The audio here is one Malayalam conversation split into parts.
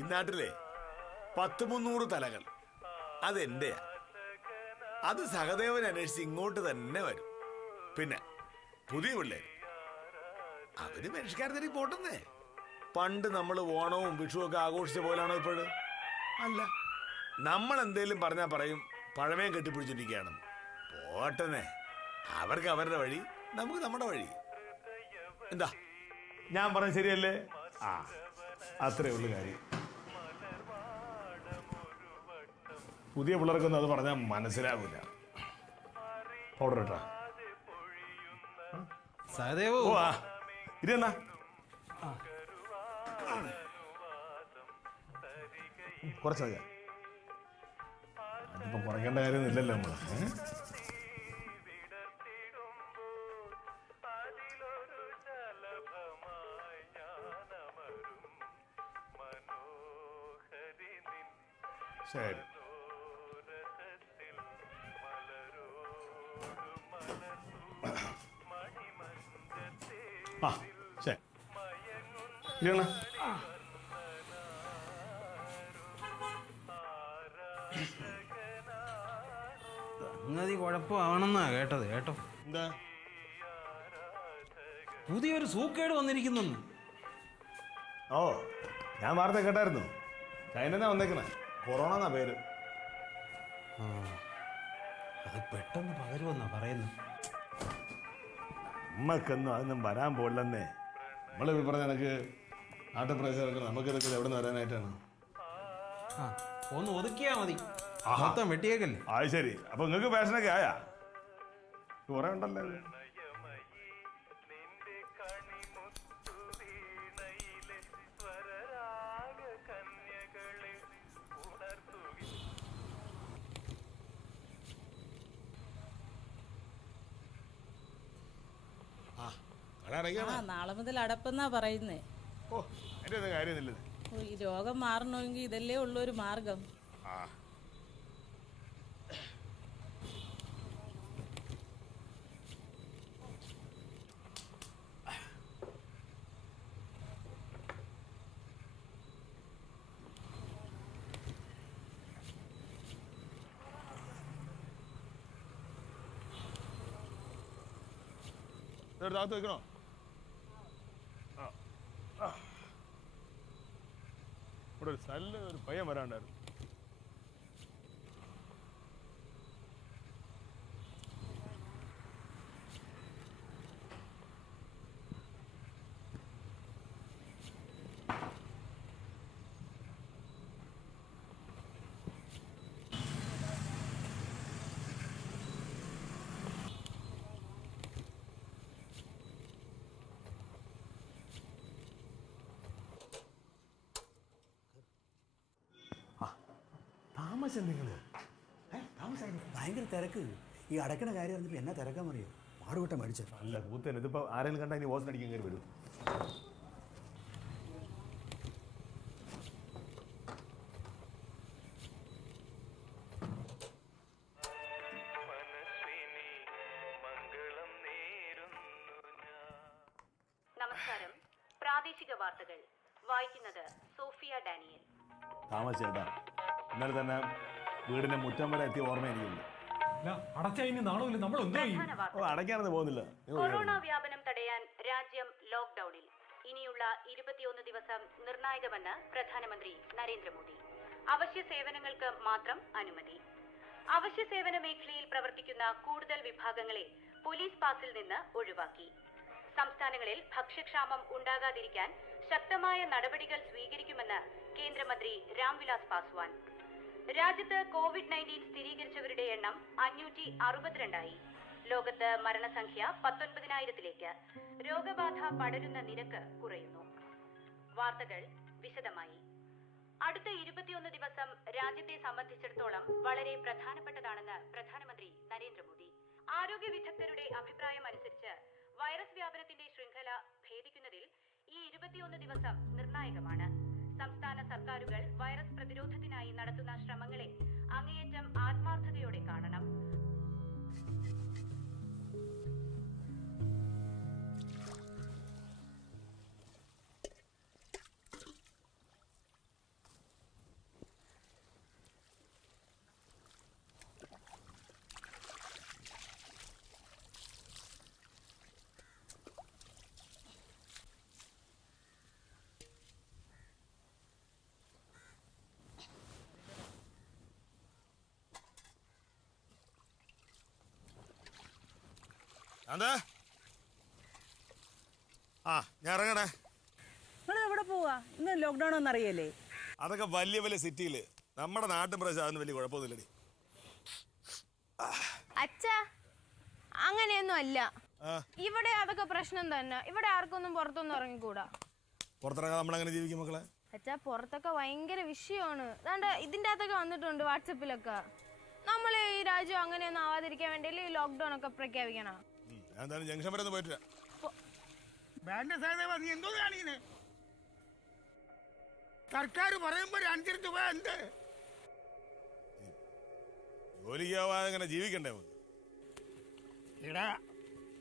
ഇന്നാട്ടിലെ 100-300 തലകൾ അതെന്റെയാ. അത് സഹദേവൻ അന്വേഷിച്ച് ഇങ്ങോട്ട് തന്നെ വരും. പിന്നെ പുതിയ പിള്ളേർ അവര് മനുഷ്യക്കാരത്തേക്ക് പോട്ടെന്നേ. പണ്ട് നമ്മൾ ഓണവും വിഷുവൊക്കെ ആഘോഷിച്ച പോലാണോ ഇപ്പോഴും? അല്ല. നമ്മൾ എന്തേലും പറഞ്ഞാൽ പറയും പഴമയും കെട്ടിപ്പിടിച്ചിരിക്കുകയാണ്. പോട്ടെന്നേ, അവർക്ക് അവരുടെ വഴി, നമുക്ക് നമ്മുടെ വഴി. എന്താ ഞാൻ പറഞ്ഞ ശരിയല്ലേ? ആ, അത്രേ ഉള്ളു കാര്യം. പുതിയ പിള്ളേർക്കൊന്നും അത് പറഞ്ഞാൽ മനസ്സിലാവില്ല. പൗഡർ ഇട്ടാ സഹദേവോ. ഓ ആ ഇതെന്നാ കുറച്ചറിയാം. അതിപ്പോ കുറയ്ക്കേണ്ട കാര്യമൊന്നുമില്ലല്ലോ നമ്മള്. ശരി. ആ ശരി. ഇരിക്കണ. സംഗതി കുഴപ്പമാണെന്നാ കേട്ടത്. കേട്ടോ, എന്താ പുതിയൊരു സൂക്കേട് വന്നിരിക്കുന്നു. ഓ, ഞാൻ വാർത്ത കേട്ടായിരുന്നു. ചൈനന്നാ വന്നേക്കണേ. കൊറോണ എന്നാ പേര്. അത് പെട്ടെന്ന് പകരുമെന്നാ പറയുന്നു. നമ്മക്കൊന്നും അതൊന്നും വരാൻ പോലെന്നേ. നമ്മൾ പറഞ്ഞ എനിക്ക് നാട്ടുപ്രദേശമൊക്കെ നമുക്കിതൊക്കെ എവിടെ നിന്ന് വരാനായിട്ടാണ്? ഒന്ന് ഒതുക്കിയാ മതി, മൊത്തം വെട്ടിയേക്കല്ലേ. അത് ശരി. അപ്പൊ നിങ്ങൾക്ക് ഫാഷനൊക്കെ ആയാ? കുറെ ഉണ്ടല്ലോ. നാളെ മുതൽ അടപ്പെന്നാ പറയുന്നേ. ഓ, അതിന്റെ ഒന്നും കാര്യമൊന്നുമില്ല. ഈ രോഗം മാറണമെങ്കിൽ ഇതല്ലേ ഉള്ളൊരു മാർഗം. താത്ത് വെക്കണോ? ഇവിടെ ഒരു സ്ഥലം ഒരു പയ്യൻ വരാണ്ടായിരുന്നു. ഭയങ്കര തിരക്ക്. ഈ അടയ്ക്കണ കാര്യം പറഞ്ഞപ്പോൾ എന്നാ തിരക്കാൻ അറിയോ? പാടുവിട്ട മേടിച്ചത്. അല്ല കൂത്തന്നെ, ഇതിപ്പോ ആരെങ്കിലും കണ്ടാൽ ഇനി ഓസിന് അടിക്കാൻ കയറി വരും. നമസ്കാരം. പ്രാദേശിക വാർത്തകൾ വായിക്കുന്നത് സോഫിയ ഡാനിയൽ. താമസിച്ചേട്ടാ, ഇന്നലെ തന്നെ വീടിന്റെ മുറ്റം വരെ എത്തിയ ഓർമ്മ എനിക്കുണ്ട്. അടയ്ക്കാനൊന്നും പോകുന്നില്ല. കൊറോണ വ്യാപനം തടയാൻ രാജ്യം ലോക്ക്ഡൌണിൽ. ഇനിയുള്ള 21 ദിവസം നിർണായകമെന്ന് പ്രധാനമന്ത്രി നരേന്ദ്രമോദി. അവശ്യ സേവനങ്ങൾക്ക് മാത്രം അനുമതി. അവശ്യ സേവന മേഖലയിൽ പ്രവർത്തിക്കുന്ന കൂടുതൽ വിഭാഗങ്ങളെ പോലീസ് പാസിൽ നിന്ന് ഒഴിവാക്കി. സംസ്ഥാനങ്ങളിൽ ഭക്ഷ്യക്ഷാമം ഉണ്ടാകാതിരിക്കാൻ ശക്തമായ നടപടികൾ സ്വീകരിക്കുമെന്ന് കേന്ദ്രമന്ത്രി രാംവിലാസ് പാസ്വാൻ. രാജ്യത്ത് കോവിഡ്-19 സ്ഥിരീകരിച്ചവരുടെ എണ്ണം 562ആയി. ലോകത്ത് മരണസംഖ്യ 19,000-ലേക്ക്. രോഗബാധ പടരുന്ന നിരക്ക് കുറയുന്നു. വാർത്തകൾ വിശദമായി. അടുത്ത 21 ദിവസം രാജ്യത്തെ സംബന്ധിച്ചിടത്തോളം വളരെ പ്രധാനപ്പെട്ടതാണെന്ന് പ്രധാനമന്ത്രി നരേന്ദ്രമോദി. ആരോഗ്യ വിദഗ്ധരുടെ അഭിപ്രായം അനുസരിച്ച് വൈറസ് വ്യാപനത്തിന്റെ ശൃംഖല ഭേദിക്കുന്നതിൽ ഈ 21 ദിവസം നിർണായകമാണ്. സംസ്ഥാന സർക്കാരുകൾ വൈറസ് പ്രതിരോധത്തിനായി നടത്തുന്ന ശ്രമങ്ങളെ അങ്ങേയറ്റം ആത്മാർത്ഥതയോടെ കാണണം. എന്താ ഞാൻ ഇറങ്ങണേ. നിങ്ങൾ എവിടെ പോവാ? ഇന്ന് ലോക്ക്ഡൌൺ ഒന്നും അറിയല്ലേ? അതൊക്കെ വലിയ വലിയ സിറ്റിയില്, നമ്മുടെ നാട്ടിൻ പ്രദേശം അതിന് വലിയ കുഴപ്പമൊന്നുമില്ലടി. അച്ഛാ, അങ്ങനെയൊന്നും അല്ല. ഇവിടെ അതൊക്കെ പ്രശ്നം തന്നെ. ഇവിടെ ആർക്കൊന്നും പുറത്തൊന്നും ഇറങ്ങിക്കൂടാ. പുറത്തിറങ്ങാൻ നമ്മളെങ്ങനെ ജീവിക്കും മക്കളെ? അച്ഛാ, പുറത്തൊക്കെ ഭയങ്കര വിഷയമാണ്. അതാണ്ട് ഇതിന്റെ അകത്തൊക്കെ വന്നിട്ടുണ്ട് വാട്സപ്പിലൊക്കെ. നമ്മൾ ഈ രാജ്യം അങ്ങനെയൊന്നും ആവാതിരിക്കാൻ വേണ്ടി ഈ ലോക്ക്ഡൌൺ ഒക്കെ പ്രഖ്യാപിക്കണം. എന്തായാലും ജംഗ്ഷൻ വരെ ഒന്നും പോയിട്ടില്ല. നീ എന്തോ കാണിക്കുന്നേ? സർക്കാർ പറയുമ്പോ അനുസരിച്ച് പോയാ എന്ത്? ജോലിക്കാവാതെ ഇങ്ങനെ ജീവിക്കണ്ടേ? എടാ,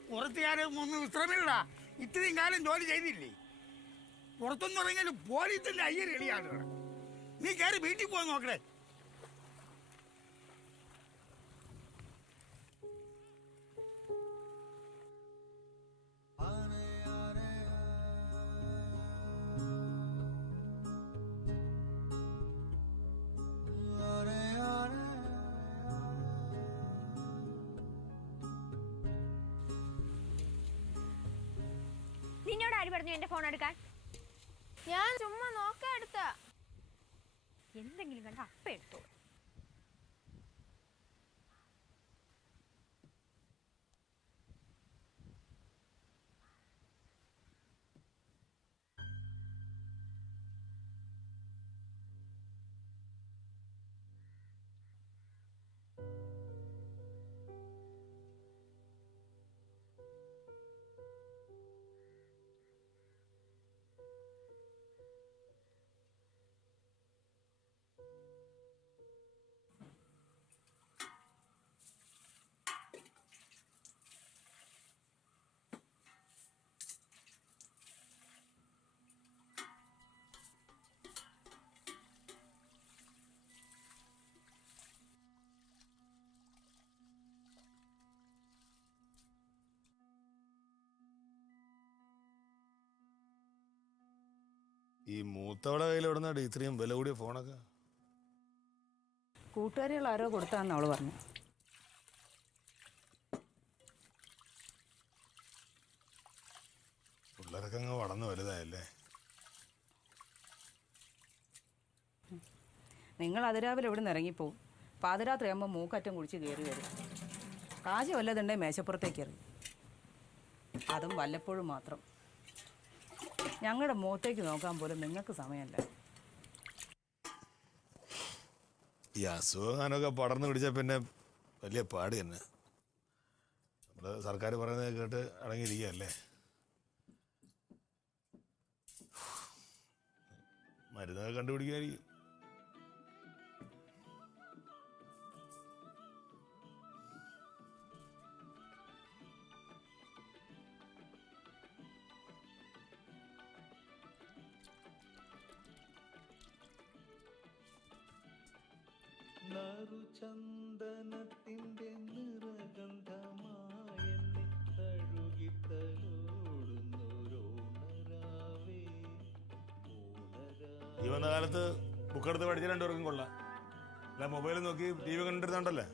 പുറത്ത് കാലം ഒന്ന് വിശ്രമില്ലടാ. ഇത്രയും കാലം ജോലി ചെയ്തില്ലേ? പുറത്തൊന്നും ഇറങ്ങിയാലും പോലീസിന്റെ അയ്യർ എളിയാണ്. നീ കയറി വീട്ടിൽ പോയി നോക്കണേ. നിന്നോട് ആര് പറഞ്ഞു എന്റെ ഫോൺ എടുക്കാൻ? ഞാൻ ചുമ്മാ നോക്കാൻ എടുത്ത. എന്തെങ്കിലും കണ്ട അപ്പ എടുത്തു. ഈ മൂത്തവടെ കയ്യിൽ എവിടുന്നാടി ഇത്രയും വില കൂടിയ ഫോണൊക്കെ? കൂട്ടുകാരികൾ ആരോ കൊടുത്താന്ന് അവള് പറഞ്ഞു. പിള്ളേരൊക്കെ അങ്ങ് വളർന്നു വലുതായല്ലേ? നിങ്ങൾ അതിരാവിലെ ഇവിടെ നിന്ന് ഇറങ്ങിപ്പോവും. പാതിരാത്രി ആകുമ്പോൾ മൂക്കറ്റം കുടിച്ച് കയറി വരും. കാശ് വല്ലതുണ്ടെങ്കിൽ മേശപ്പുറത്തേക്ക് എറിയും. അതും വല്ലപ്പോഴും മാത്രം. ഞങ്ങളുടെ മുഖത്തേക്ക് നോക്കാൻ പോലും നിങ്ങൾക്ക് സമയമല്ല. ഈ അസുഖങ്ങാനൊക്കെ പടർന്നു പിടിച്ചാൽ പിന്നെ വലിയ പാട് തന്നെ. നമ്മൾ സർക്കാർ പറയുന്നത് കേട്ട് അടങ്ങിയിരിക്കുകയല്ലേ? മരുന്നൊക്കെ കണ്ടുപിടിക്കായിരിക്കും. ചന്ദനത്തിന്റെ നിറഗന്ധമായെന്നെ തഴുകിത്തലോടുന്നൊരോണരാവേ. ഈ വന്ന കാലത്ത് ബുക്കെടുത്ത് പഠിച്ച രണ്ടുപേർക്കും കൊള്ളാം. അല്ല മൊബൈൽ നോക്കി TV കണ്ടിരുന്നുണ്ടല്ലേ?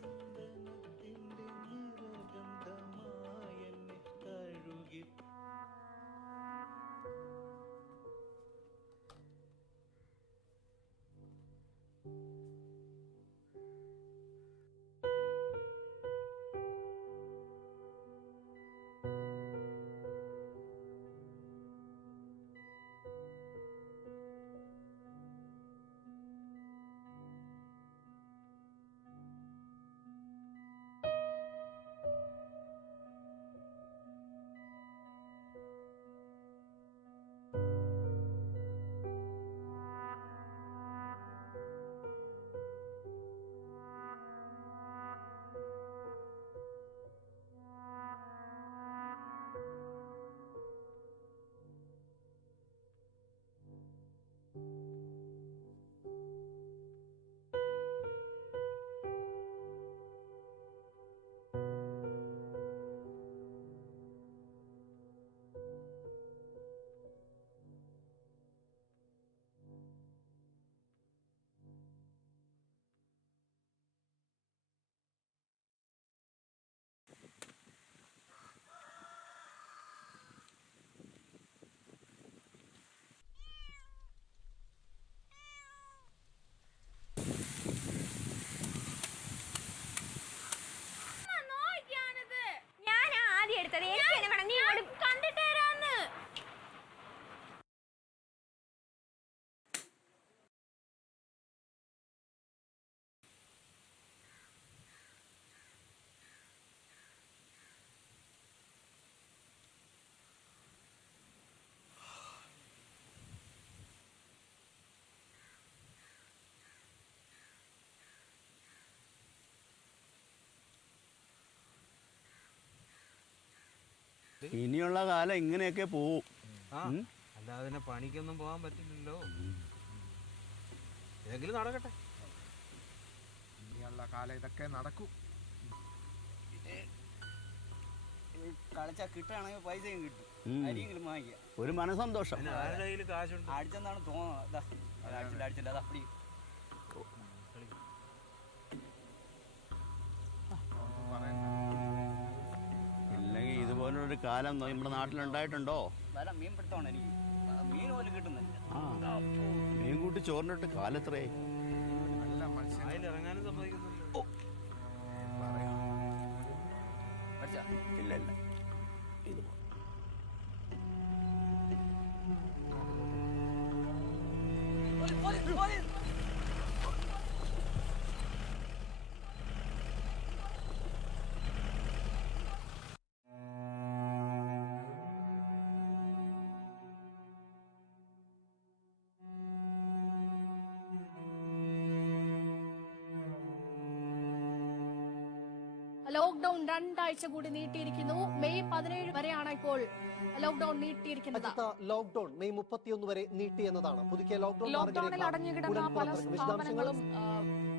ഇനിയുള്ള കാലം ഇങ്ങനെയൊക്കെ പോവും. അല്ലാതെ പണിക്കൊന്നും പോകാൻ പറ്റില്ലല്ലോ. ഏതെങ്കിലും നടക്കട്ടെ. ഇനിയുള്ള കാലം ഇതൊക്കെ നടക്കൂ. കളിച്ചാ കിട്ടുകയാണെങ്കിൽ പൈസയും കിട്ടും, അരിയെങ്കിലും വാങ്ങിക്കാം. ഒരു മനസ്സന്തോഷം. അടിച്ചെന്നാണ് തോന്നുന്നത്. അടിച്ചില്ല അത് അപ്പടി. ഇല്ലെങ്കിൽ ഇതുപോലൊരു കാലം നമ്മുടെ നാട്ടിലുണ്ടായിട്ടുണ്ടോ? വല മീൻ പിടുത്തമാണ് എനിക്ക്. മീൻ പോലും കിട്ടുന്നില്ല. മീൻ കൂട്ടി ചോറിനിട്ട് കാലത്രേ. ഇറങ്ങാനും സമ്മതിക്കുന്നില്ല. ഇല്ല ഇല്ല, ഇത് ലോക്ക്ഡൌൺ 2 ആഴ്ച കൂടി നീട്ടിയിരിക്കുന്നു. മെയ് 17 വരെയാണ് ഇപ്പോൾ ലോക്ക്ഡൌൺ നീട്ടിയിരിക്കുന്നത്. ലോക്ക്ഡൌൺ മെയ് 31 വരെ നീട്ടിയെന്നതാണ് പുതുക്കിയ ലോക്ക്ഡൌണിൽ അടഞ്ഞുകിടന്ന പല സ്ഥാപനങ്ങളും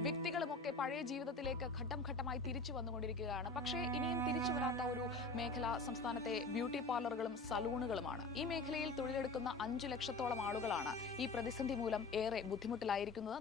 വ്യക്തികളുമൊക്കെ പഴയ ജീവിതത്തിലേക്ക് ഘട്ടം ഘട്ടമായി തിരിച്ചു വന്നുകൊണ്ടിരിക്കുകയാണ്. പക്ഷേ ഇനിയും തിരിച്ചു വരാത്ത ഒരു മേഖല സംസ്ഥാനത്തെ ബ്യൂട്ടി പാർലറുകളും സലൂണുകളുമാണ്. ഈ മേഖലയിൽ തൊഴിലെടുക്കുന്ന 5 ലക്ഷത്തോളം ആളുകളാണ് ഈ പ്രതിസന്ധി മൂലം ഏറെ ബുദ്ധിമുട്ടിലായിരിക്കുന്നത്.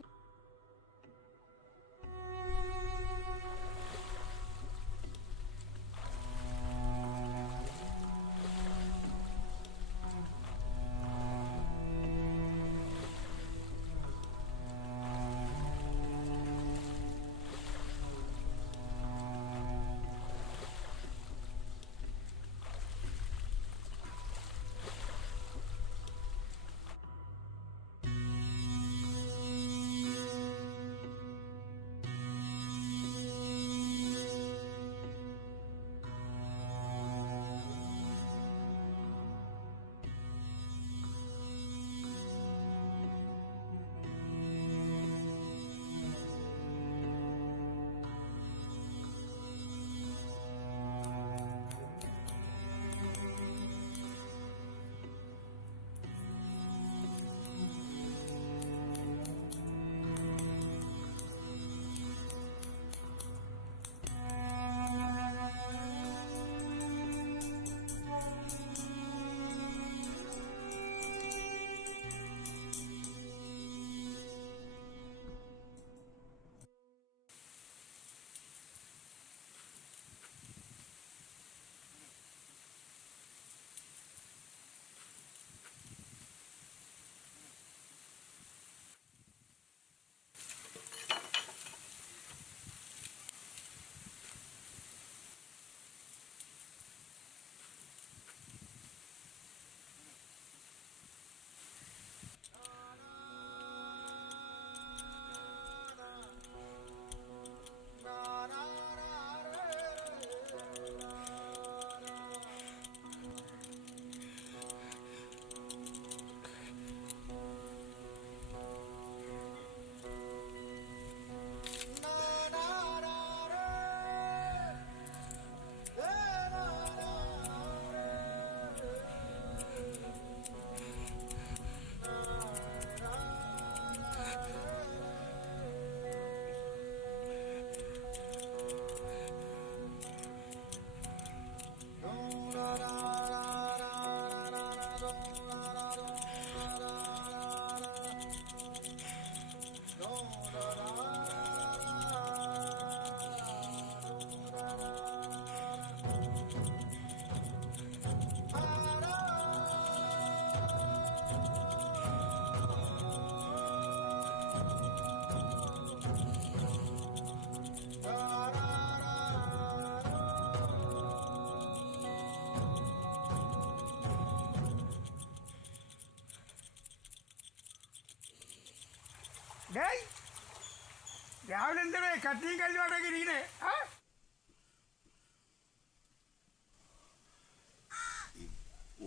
രാവിലെ എന്താ കത്തിയും കല്ലുവാടൊക്കെ ഇരിക്കണേ?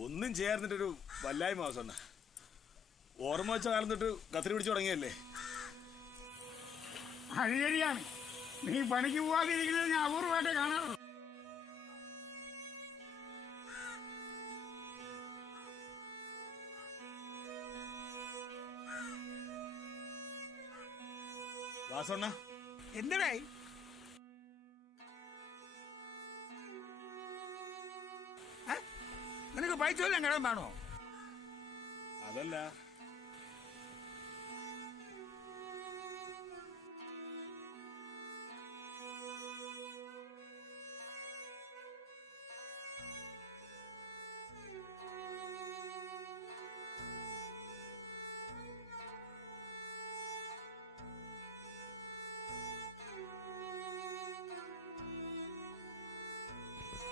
ഒന്നും ചേർന്നിട്ടൊരു വല്ലായ്മ മാസം ഓർമ്മ വെച്ച കാലം തൊട്ട് കത്തിരി പിടിച്ചു തുടങ്ങിയല്ലേ? അത് ശരിയാണ്. നീ പണിക്ക് പോവാതിരിക്കുന്നത് ഞാൻ അപൂർവമായിട്ടേ കാണാറുള്ളൂ. വാസണ്ണ എന്തിനാ നിനക്ക് പൈസ വല്ലതും കടം വേണോ? അതല്ല,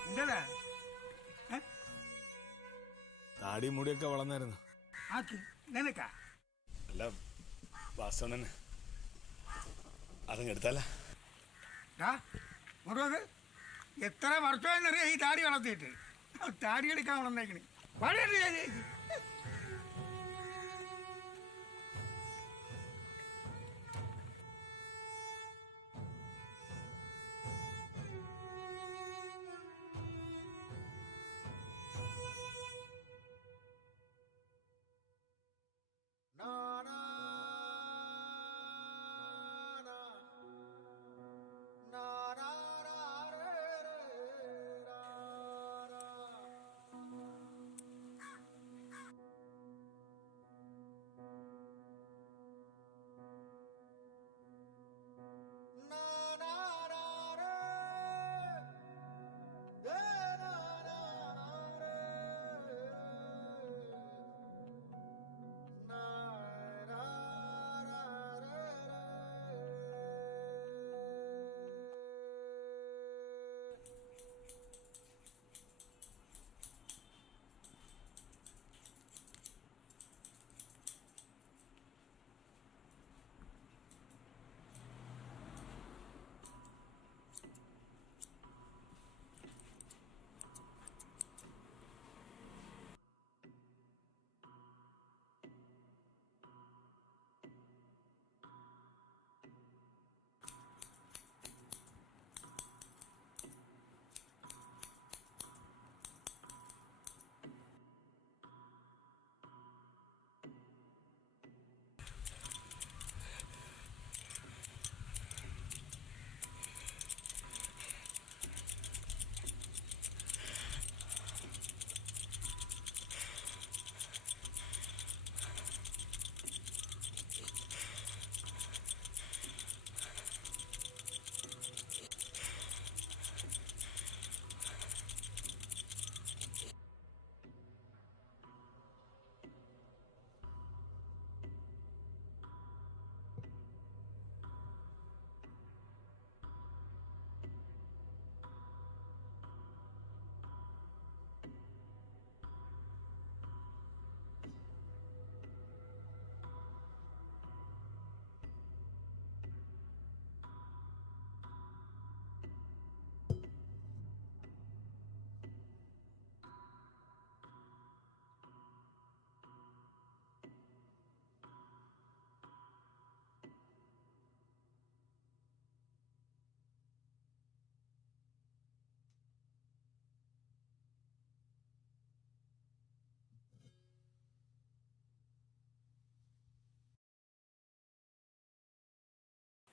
എന്താ താടി മുടിയൊക്കെ വളർന്നായിരുന്നു. ആക്കി നിനക്കാ? അല്ല വാസണ്ണന് അതങ്ങെടുത്തല്ല. എത്ര വർഷമെന്നറിയാം ഈ താടി വളർത്തിയിട്ട്. താടി എടുക്കാൻ വളർന്നേക്കണേ. വളരെ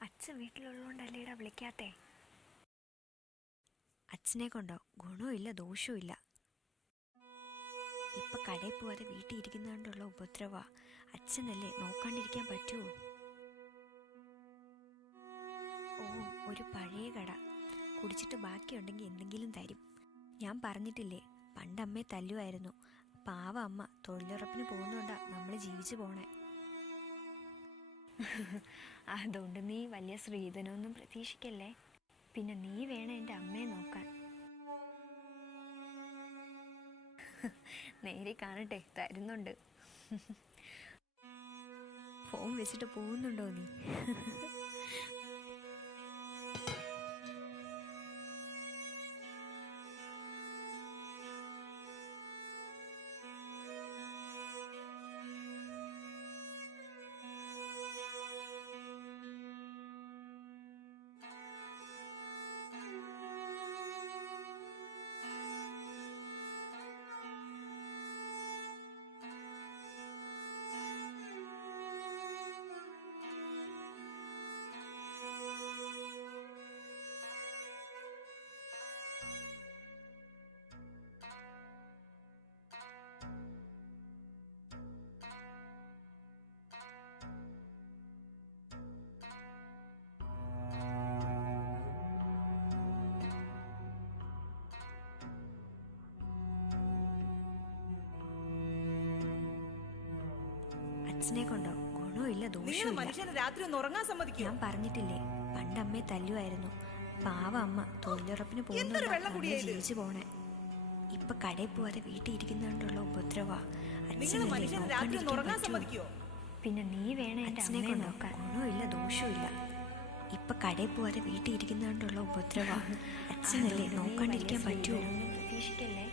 അച്ഛൻ വീട്ടിലുള്ളതുകൊണ്ടല്ലേടാ വിളിക്കാത്തേ? അച്ഛനെ കൊണ്ടോ ഗുണവും ഇല്ല ദോഷവും ഇല്ല. ഇപ്പൊ കടയിൽ പോവാതെ വീട്ടിൽ ഇരിക്കുന്നതുകൊണ്ടുള്ള ഉപദ്രവ. അച്ഛനല്ലേ, നോക്കാണ്ടിരിക്കാൻ പറ്റുമോ? ഓ, ഒരു പഴയ കട. കുടിച്ചിട്ട് ബാക്കിയുണ്ടെങ്കിൽ എന്തെങ്കിലും തരും. ഞാൻ പറഞ്ഞിട്ടില്ലേ, പണ്ടമ്മയെ തല്ലുമായിരുന്നു. പാവ അമ്മ തൊഴിലുറപ്പിന് പോകുന്നുണ്ടാ നമ്മൾ ജീവിച്ചു പോണേ. അതുകൊണ്ട് നീ വലിയ ശ്രീധനമൊന്നും പ്രതീക്ഷിക്കല്ലേ. പിന്നെ നീ വേണം എൻ്റെ അമ്മയെ നോക്കാൻ. നേരെ കാണട്ടെ, തരുന്നുണ്ട്. ഫോൺ വെച്ചിട്ട് പോകുന്നുണ്ടോ നീ? അച്ഛനെ കൊണ്ടോ ഗുണവും ഇല്ല ദോഷവും മനുഷ്യന് രാത്രി ഒന്ന് ഉറങ്ങാൻ സമ്മതിക്കും. ഞാൻ പറഞ്ഞിട്ടില്ലേ പണ്ട് അമ്മയെ തല്ലുമായിരുന്നു. പാവ അമ്മ തൊഴിലുറപ്പിന് പോകുന്ന ജീവിച്ചു പോണേ. ഇപ്പൊ കടയിൽ പോവാതെ വീട്ടിൽ ഇരിക്കുന്നതുകൊണ്ടുള്ള ഉപദ്രവ. പിന്നെ നീ വേണം എന്റെ അച്ഛനെ നോക്കാൻ. ഗുണവും ഇല്ല ദോഷവും ഇല്ല. ഇപ്പൊ കടയിൽ പോവാതെ വീട്ടിൽ ഇരിക്കുന്നതുകൊണ്ടുള്ള ഉപദ്രവ. അച്ഛനല്ലേ നോക്കാണ്ടിരിക്കാൻ പറ്റുമോ? പ്രതീക്ഷിക്കല്ലേ.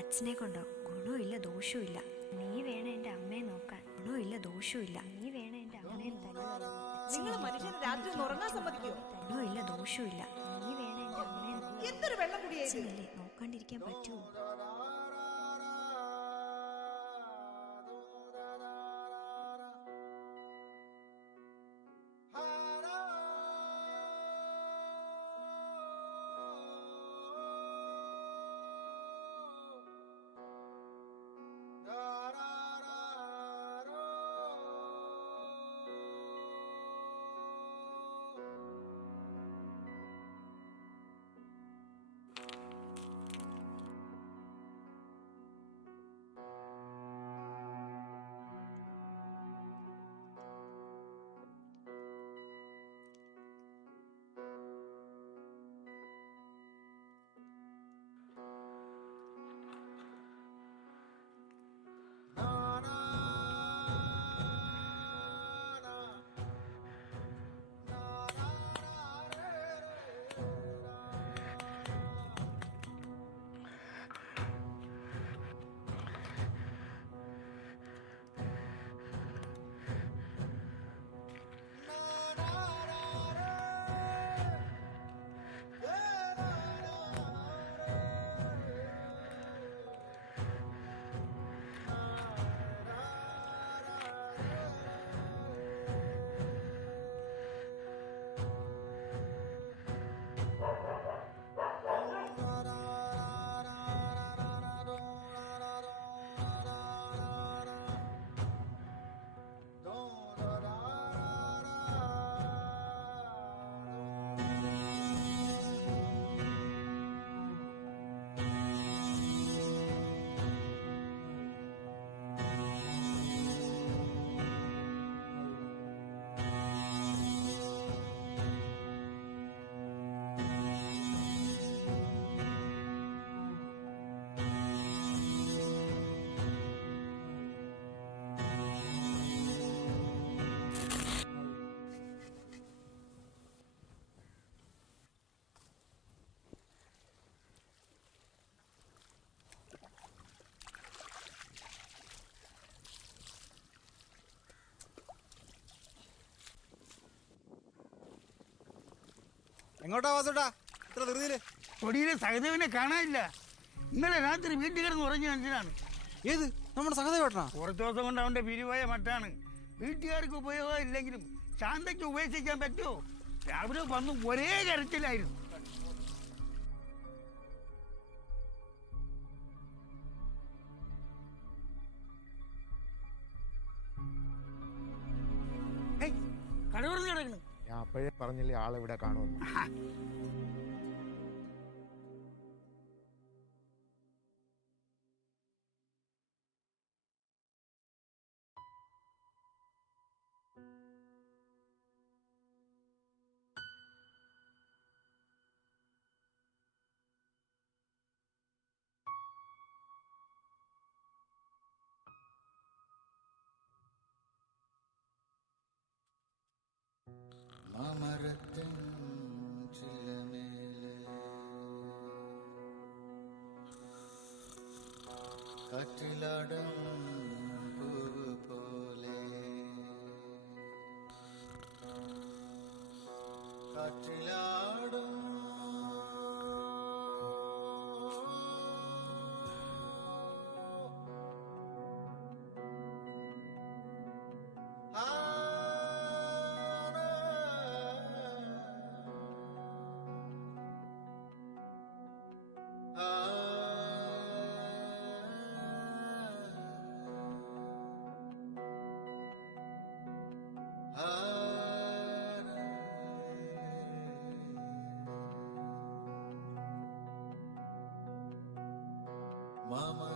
അച്ഛനെ കൊണ്ടോ ഗുണവും ഇല്ല ദോഷവും ഇല്ല. നീ വേണം എന്റെ അമ്മയെ നോക്കാൻ. ഗുണവും ഇല്ല ദോഷവും ഇല്ല. നീ വേണം എന്റെ അമ്മയെ ഗുണവും ഇല്ല ദോഷവും ഇല്ല. നീ വേണം എന്റെ അമ്മയെ അച്ഛനല്ലേ നോക്കാണ്ടിരിക്കാൻ പറ്റുമോ? എങ്ങോട്ടാ വാസുട്ടാ ഇത്ര ധൃതിയില്? തൊടിയിലെ സഹദേവനെ കാണാനില്ല. ഇന്നലെ രാത്രി വീട്ടിൽ കിടന്ന് ഉറങ്ങിയ മനുഷ്യനാണ്. ഏത് നമ്മുടെ സഹദേവേട്ടനാ? കുറച്ച് ദിവസം കൊണ്ട് അവന്റെ പിരിവായ മട്ടാണ്. വീട്ടുകാർക്ക് ഉപയോഗം ഇല്ലെങ്കിലും ശാന്തയ്ക്ക് ഉപേക്ഷിക്കാൻ പറ്റുമോ? രാവിലെ വന്ന് ഒരേ കരച്ചിലായിരുന്നു. കടവറന്ന് കിടക്കുന്നു. ഞാൻ അപ്പോഴേ പറഞ്ഞില്ലേ ആളിവിടെ കാണുമെന്ന്. മാമരത്തിൻ ചില്ലമേലെ കാറ്റിലാടും പൂവ് പോലെ കാറ്റിലാടും Mama